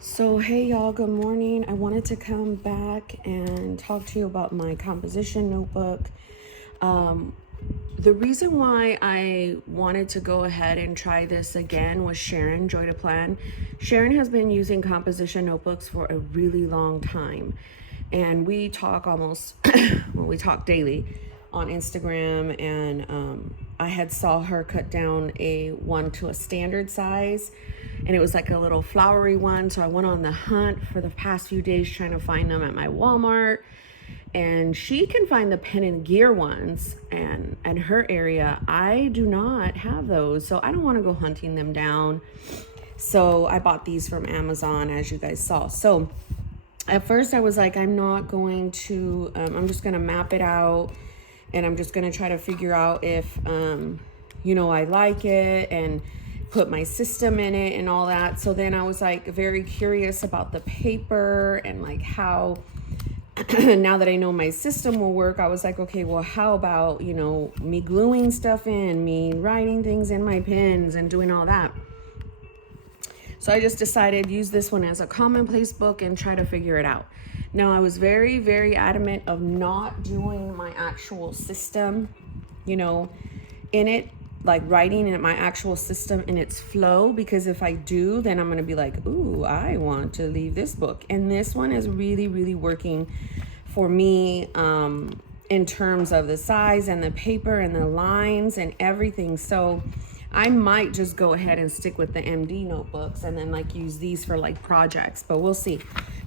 So, hey y'all, good morning. I wanted to come back and talk to you about my composition notebook. The reason why I wanted to go ahead and try this again was Sharon, Joy to Plan. Sharon has been using composition notebooks for a really long time. And we talk almost, well, we talk daily on Instagram. And I had saw her cut down a one to a standard size. And it was like a little flowery one. So I went on the hunt for the past few days trying to find them at my Walmart. And she can find the pen and gear ones, and in her area I do not have those, so I don't want to go hunting them down. So I bought these from Amazon, as you guys saw. So at first I was like, I'm not going to I'm just gonna map it out, and I'm just gonna try to figure out if I like it and put my system in it and all that. So then I was like very curious about the paper and like how now that I know my system will work, I was like, okay, well, how about, me gluing stuff in, me writing things in my pens and doing all that. So I just decided use this one as a commonplace book and try to figure it out. Now, I was very, very adamant of not doing my actual system, in it, like writing in my actual system in its flow, because if I do, then I'm going to be like, ooh, I want to leave this book. And this one is really, really working for me in terms of the size and the paper and the lines and everything. So I might just go ahead and stick with the MD notebooks and then like use these for like projects, but we'll see.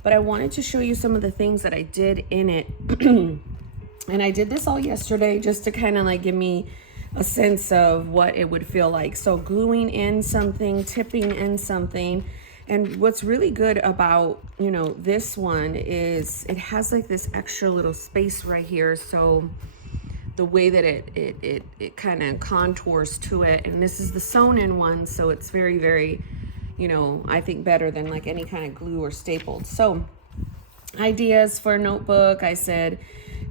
But I wanted to show you some of the things that I did in it. And I did this all yesterday just to kind of like give me a sense of what it would feel like. So gluing in something, tipping in something. And what's really good about, this one is it has like this extra little space right here. So the way that it kind of contours to it, and this is the sewn in one. So it's very, very, I think better than like any kind of glue or stapled. So ideas for a notebook, I said,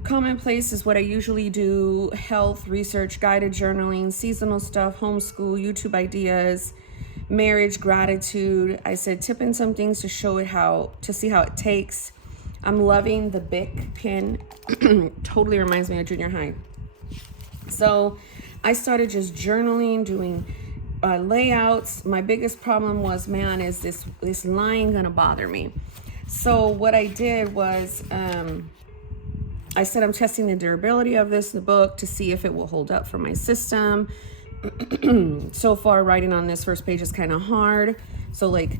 commonplace is what I usually do: health, research, guided journaling, seasonal stuff, homeschool, YouTube ideas, marriage, gratitude. I said tip in some things to show it to see how it takes. I'm loving the Bic pen. Totally reminds me of junior high. So I started just journaling, doing layouts. My biggest problem was, man, is this line gonna bother me? So what I did was, I said I'm testing the durability of the book to see if it will hold up for my system. So far, writing on this first page is kind of hard. So like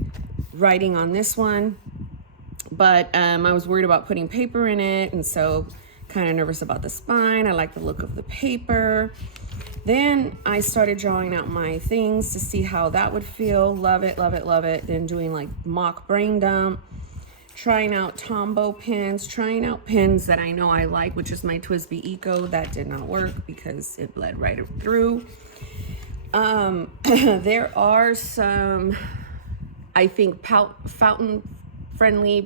writing on this one, but I was worried about putting paper in it, and so kind of nervous about the spine. I like the look of the paper. Then I started drawing out my things to see how that would feel. Love it, love it, love it. Then doing like mock brain dump, trying out Tombow pens, trying out pens that I know I like, which is my TWSBI Eco. That did not work because it bled right through. There are some, I think, fountain-friendly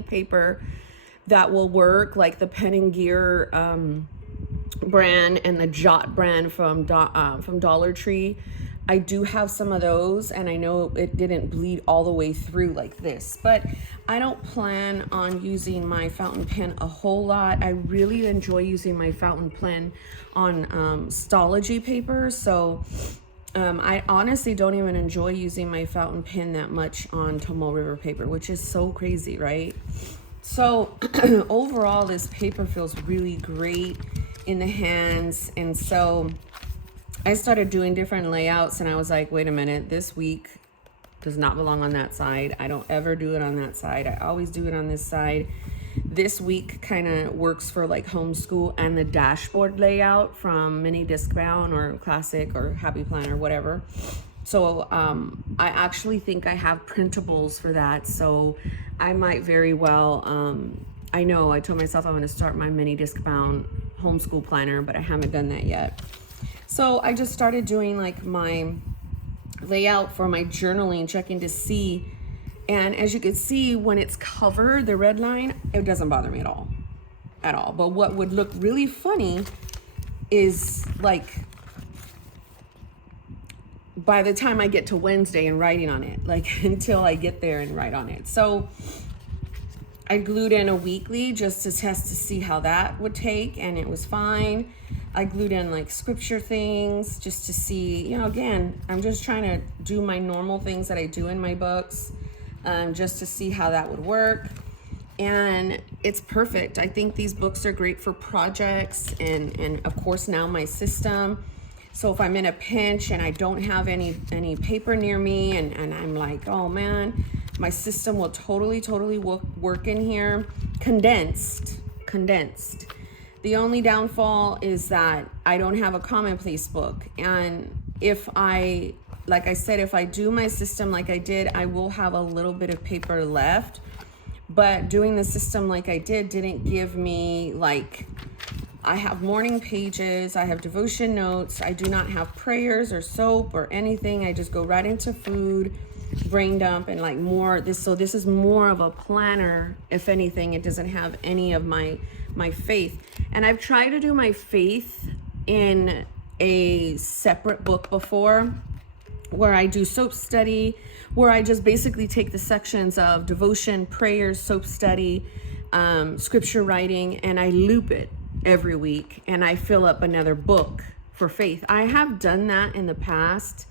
paper that will work, like the Pen and Gear brand and the Jot brand from Dollar Tree. I do have some of those, and I know it didn't bleed all the way through like this, but I don't plan on using my fountain pen a whole lot. I really enjoy using my fountain pen on Stology paper. So I honestly don't even enjoy using my fountain pen that much on Tomoe River paper, which is so crazy, right? So overall, this paper feels really great in the hands. And so I started doing different layouts, and I was like, wait a minute, this week does not belong on that side. I don't ever do it on that side. I always do it on this side. This week kind of works for like homeschool and the dashboard layout from Mini Discbound or Classic or Happy Planner, whatever. So I actually think I have printables for that. So I might very well, I know I told myself I'm going to start my Mini Discbound homeschool planner, but I haven't done that yet. So I just started doing like my layout for my journaling, checking to see. And as you can see, when it's covered, the red line, it doesn't bother me at all. But what would look really funny is like by the time I get to Wednesday and writing on it, like until I get there and write on it. So I glued in a weekly just to test to see how that would take, and it was fine. I glued in like scripture things just to see, you know, again, I'm just trying to do my normal things that I do in my books, just to see how that would work. And it's perfect. I think these books are great for projects and of course now my system. So if I'm in a pinch and I don't have any paper near me and I'm like, oh man, my system will totally work in here. Condensed. The only downfall is that I don't have a Commonplace book. And like I said, if I do my system like I did, I will have a little bit of paper left. But doing the system like I did didn't give me, like, I have morning pages, I have devotion notes, I do not have prayers or soap or anything. I just go right into food, brain dump, and like more this. So this is more of a planner. If anything, it doesn't have any of my faith. And I've tried to do my faith in a separate book before, where I do soap study, where I just basically take the sections of devotion, prayers, soap study, scripture writing, and I loop it every week, and I fill up another book for faith. I have done that in the past,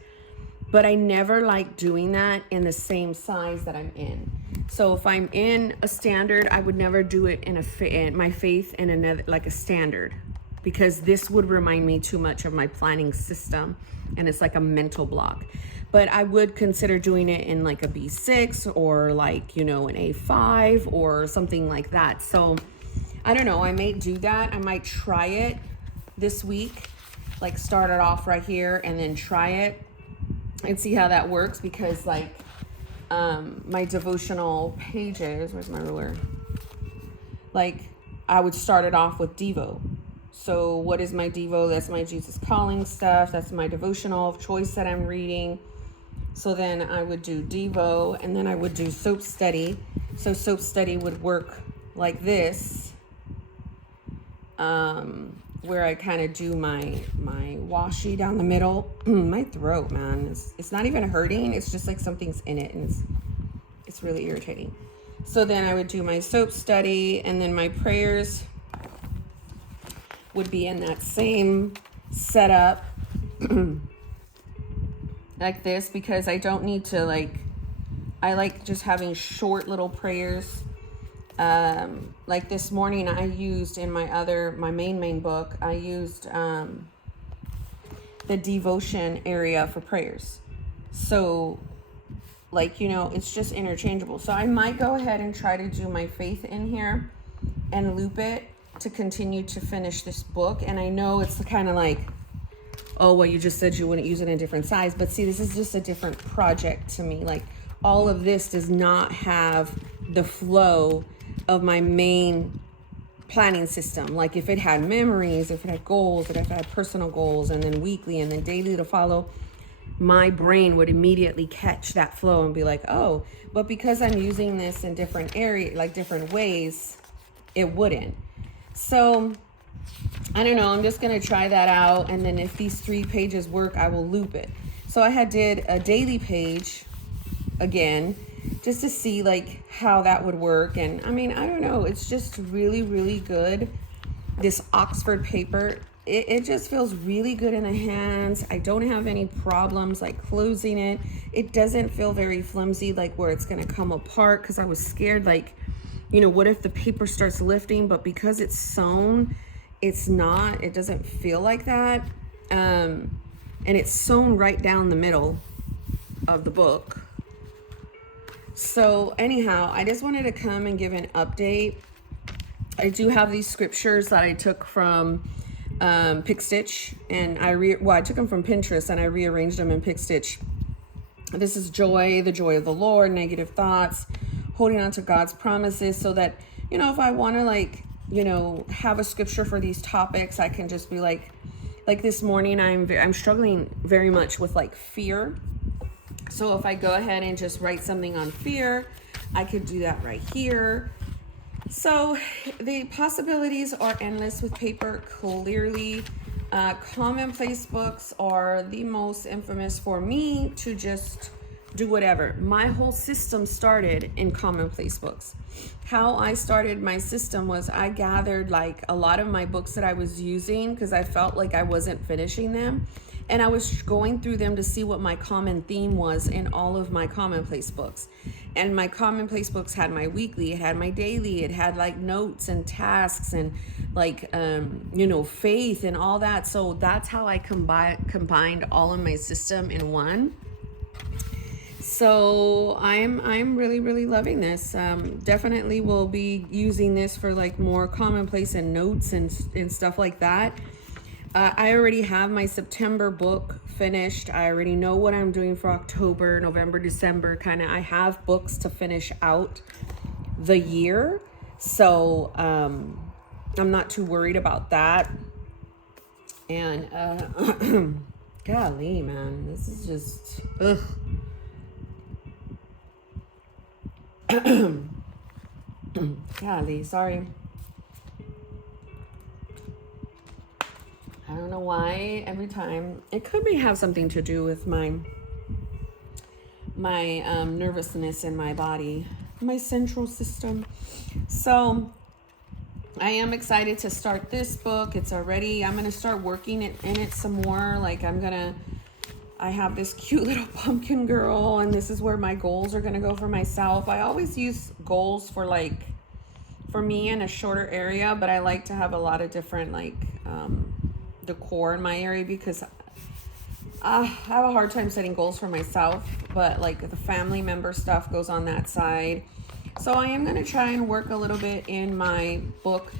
but I never like doing that in the same size that I'm in. So if I'm in a standard, I would never do it in my faith in another, like a standard, because this would remind me too much of my planning system, and it's like a mental block. But I would consider doing it in like a B6 or like, you know, an A5 or something like that. So I don't know, I may do that. I might try it this week, like start it off right here and then try it and see how that works, because like my devotional pages, where's my ruler? Like I would start it off with Devo. So what is my Devo? That's my Jesus Calling stuff. That's my devotional of choice that I'm reading. So then I would do Devo, and then I would do soap study. So soap study would work like this, where I kind of do my washi down the middle. My throat, man, it's not even hurting. It's just like something's in it, and it's really irritating. So then I would do my soap study, and then my prayers would be in that same setup like this, because I don't need to I like just having short little prayers. Like this morning I used in my main book, I used the devotion area for prayers. So like, you know, it's just interchangeable. So I might go ahead and try to do my faith in here and loop it to continue to finish this book. And I know it's kind of like, oh, well, you just said you wouldn't use it in a different size. But see, this is just a different project to me. Like all of this does not have the flow of my main planning system. Like if it had memories, if it had goals, if it had personal goals, and then weekly and then daily to follow, my brain would immediately catch that flow and be like, oh, but because I'm using this in different areas, like different ways, it wouldn't. So I don't know, I'm just going to try that out. And then if these 3 pages work, I will loop it. So I did a daily page again, just to see like how that would work. And I mean, I don't know, it's just really good. This Oxford paper, it just feels really good in the hands. I don't have any problems like closing it. It doesn't feel very flimsy, like where it's going to come apart, because I was scared, like, you know, what if the paper starts lifting? But because it's sewn, it's not, it doesn't feel like that. And it's sewn right down the middle of the book. So anyhow, I just wanted to come and give an update. I do have these scriptures that I took from Pick Stitch, and I took them from Pinterest and I rearranged them in Pick Stitch. This is joy, the joy of the Lord, negative thoughts, holding on to God's promises, so that, you know, if I want to like, you know, have a scripture for these topics, I can just be like this morning, I'm struggling very much with like fear. So if I go ahead and just write something on fear, I could do that right here. So the possibilities are endless with paper, clearly. Commonplace Books are the most infamous for me to just do whatever. My whole system started in Commonplace Books. How I started my system was I gathered like a lot of my books that I was using because I felt like I wasn't finishing them. And I was going through them to see what my common theme was in all of my Commonplace Books. And my Commonplace Books had my weekly, it had my daily, it had like notes and tasks and like, faith and all that. So that's how I combined all of my system in one. So I'm really, really loving this. Definitely will be using this for like more commonplace and notes and stuff like that. I already have my September book finished. I already know what I'm doing for October, November, December, I have books to finish out the year. So I'm not too worried about that. And golly, man, this is just, ugh. Golly, sorry. I don't know why every time. It could have something to do with my nervousness in my body, my central system. So I am excited to start this book. It's already, I'm going to start working in it some more. Like I have this cute little pumpkin girl, and this is where my goals are going to go for myself. I always use goals for me in a shorter area, but I like to have a lot of different decor in my area because I have a hard time setting goals for myself, but like the family member stuff goes on that side. So I am going to try and work a little bit in my book,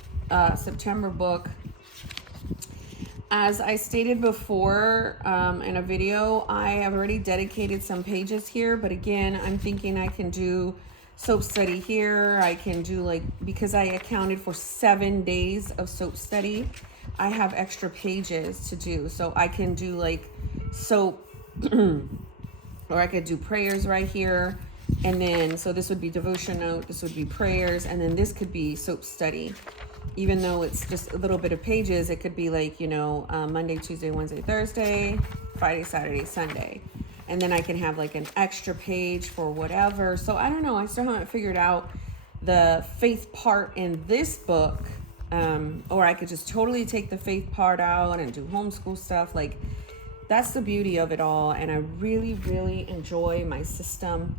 September book. As I stated before in a video, I have already dedicated some pages here, but again, I'm thinking I can do soap study here. I can do because I accounted for 7 days of soap study, I have extra pages to do. So I can do soap or I could do prayers right here. And then, so this would be devotion note, this would be prayers, and then this could be soap study. Even though it's just a little bit of pages, it could be Monday, Tuesday, Wednesday, Thursday, Friday, Saturday, Sunday. And then I can have an extra page for whatever. So I don't know. I still haven't figured out the faith part in this book. Or I could just totally take the faith part out and do homeschool stuff. That's the beauty of it all. And I really, really enjoy my system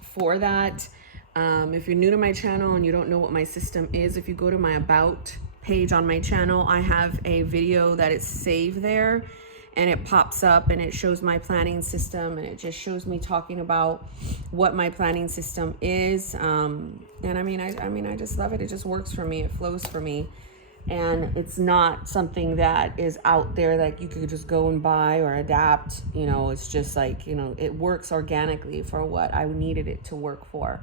for that. If you're new to my channel and you don't know what my system is, if you go to my about page on my channel, I have a video that is saved there, and it pops up and it shows my planning system, and it just shows me talking about what my planning system is. And I just love it. It just works for me. It flows for me. And it's not something that is out there that you could just go and buy or adapt. It's just it works organically for what I needed it to work for.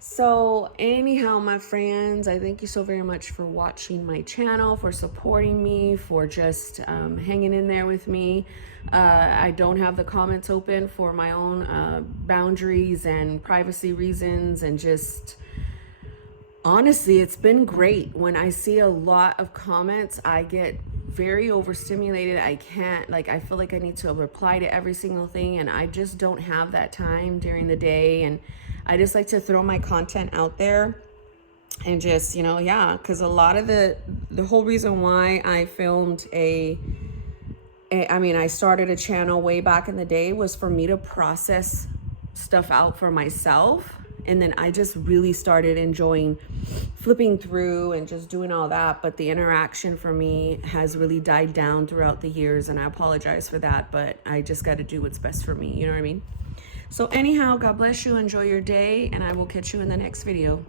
So anyhow, my friends, I thank you so very much for watching my channel, for supporting me, for just hanging in there with me. I don't have the comments open for my own boundaries and privacy reasons, and just honestly, it's been great. When I see a lot of comments, I get very overstimulated. I can't, I feel like I need to reply to every single thing, and I just don't have that time during the day. And I just like to throw my content out there and just, because a lot of the whole reason why I filmed I started a channel way back in the day was for me to process stuff out for myself. And then I just really started enjoying flipping through and just doing all that. But the interaction for me has really died down throughout the years, and I apologize for that, but I just got to do what's best for me. You know what I mean? So anyhow, God bless you. Enjoy your day, and I will catch you in the next video.